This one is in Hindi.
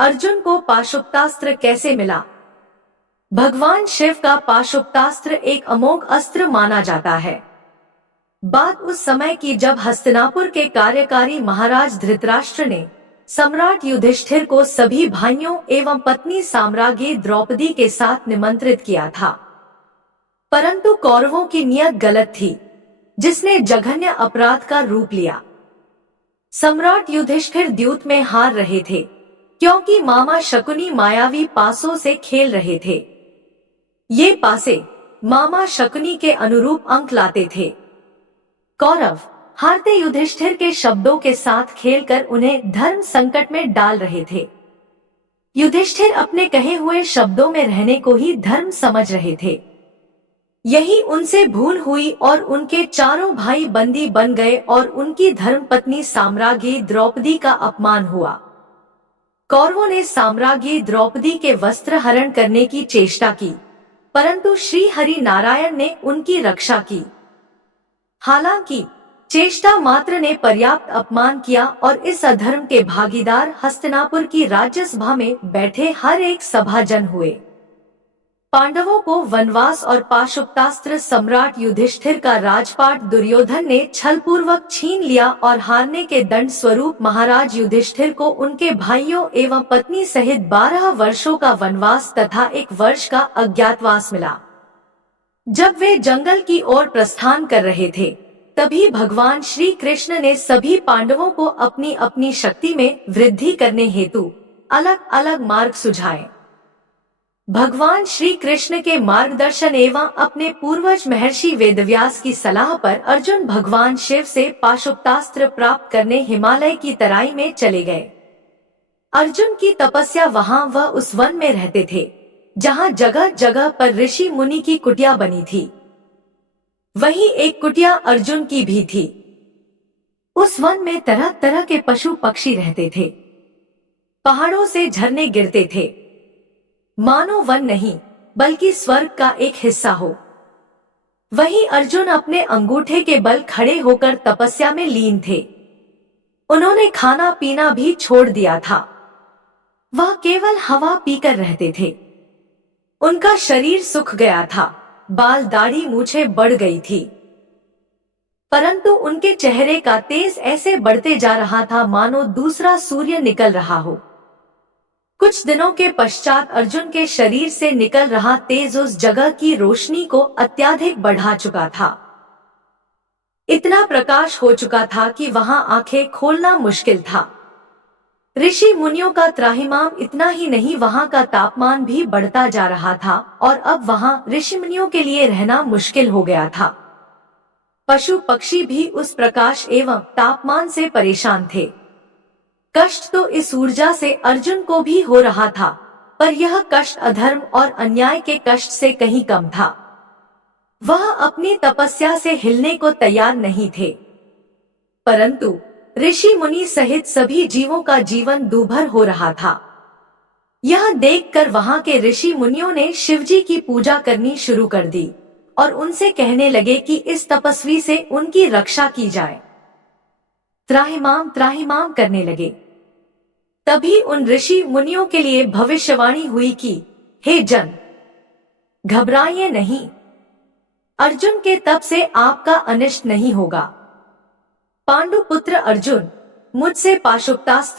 अर्जुन को पाशुपतास्त्र कैसे मिला? भगवान शिव का पाशुपतास्त्र एक अमोघ अस्त्र माना जाता है। बात उस समय की जब हस्तिनापुर के कार्यकारी महाराज धृतराष्ट्र ने सम्राट युधिष्ठिर को सभी भाइयों एवं पत्नी साम्राज्ञी द्रौपदी के साथ निमंत्रित किया था। परंतु कौरवों की नियत गलत थी, जिसने जघन्य अपराध का रूप लिया। सम्राट युधिष्ठिर द्यूत में हार रहे थे, क्योंकि मामा शकुनी मायावी पासों से खेल रहे थे। ये पासे मामा शकुनी के अनुरूप अंक लाते थे। कौरव हारते युधिष्ठिर के शब्दों के साथ खेलकर उन्हें धर्म संकट में डाल रहे थे। युधिष्ठिर अपने कहे हुए शब्दों में रहने को ही धर्म समझ रहे थे। यही उनसे भूल हुई और उनके चारों भाई बंदी बन गए और उनकी धर्मपत्नी साम्राज्ञी द्रौपदी का अपमान हुआ। कौरवों ने साम्राज्ञी द्रौपदी के वस्त्र हरण करने की चेष्टा की, परंतु श्री हरि नारायण ने उनकी रक्षा की। हालांकि चेष्टा मात्र ने पर्याप्त अपमान किया और इस अधर्म के भागीदार हस्तिनापुर की राज्यसभा में बैठे हर एक सभाजन हुए। पांडवों को वनवास और पाशुपतास्त्र सम्राट युधिष्ठिर का राजपाट दुर्योधन ने छलपूर्वक छीन लिया और हारने के दंड स्वरूप महाराज युधिष्ठिर को उनके भाइयों एवं पत्नी सहित 12 वर्षों का वनवास तथा 1 वर्ष का अज्ञातवास मिला। जब वे जंगल की ओर प्रस्थान कर रहे थे, तभी भगवान श्री कृष्ण ने सभी पांडवों को अपनी अपनी शक्ति में वृद्धि करने हेतु अलग अलग मार्ग सुझाए। भगवान श्री कृष्ण के मार्गदर्शन एवं अपने पूर्वज महर्षि वेदव्यास की सलाह पर अर्जुन भगवान शिव से पाशुपतास्त्र प्राप्त करने हिमालय की तराई में चले गए। अर्जुन की तपस्या वहां वह उस वन में रहते थे, जहां जगह जगह पर ऋषि मुनि की कुटिया बनी थी। वही एक कुटिया अर्जुन की भी थी। उस वन में तरह तरह के पशु पक्षी रहते थे। पहाड़ों से झरने गिरते थे, मानो वन नहीं बल्कि स्वर्ग का एक हिस्सा हो। वही अर्जुन अपने अंगूठे के बल खड़े होकर तपस्या में लीन थे। उन्होंने खाना पीना भी छोड़ दिया था। वह केवल हवा पीकर रहते थे। उनका शरीर सूख गया था, बाल दाढ़ी मूछें बढ़ गई थी, परंतु उनके चेहरे का तेज ऐसे बढ़ते जा रहा था मानो दूसरा सूर्य निकल रहा हो। कुछ दिनों के पश्चात अर्जुन के शरीर से निकल रहा तेज उस जगह की रोशनी को अत्यधिक बढ़ा चुका था। इतना प्रकाश हो चुका था कि वहां आंखें खोलना मुश्किल था। ऋषि मुनियों का त्राहिमाम इतना ही नहीं, वहां का तापमान भी बढ़ता जा रहा था और अब वहां ऋषि मुनियों के लिए रहना मुश्किल हो गया था। पशु पक्षी भी उस प्रकाश एवं तापमान से परेशान थे। कष्ट तो इस ऊर्जा से अर्जुन को भी हो रहा था, पर यह कष्ट अधर्म और अन्याय के कष्ट से कहीं कम था। वह अपनी तपस्या से हिलने को तैयार नहीं थे, परंतु ऋषि मुनि सहित सभी जीवों का जीवन दूभर हो रहा था। यह देखकर वहां के ऋषि मुनियों ने शिवजी की पूजा करनी शुरू कर दी और उनसे कहने लगे कि इस तपस्वी से उनकी रक्षा की जाए। त्राहिमाम त्राहिमाम करने लगे। तभी उन ऋषि मुनियों के लिए भविष्यवाणी हुई कि हे जन, घबराइए नहीं, अर्जुन के तप से आपका अनिष्ट नहीं होगा। पांडु पुत्र अर्जुन, मुझसे पाशुपतास्त्र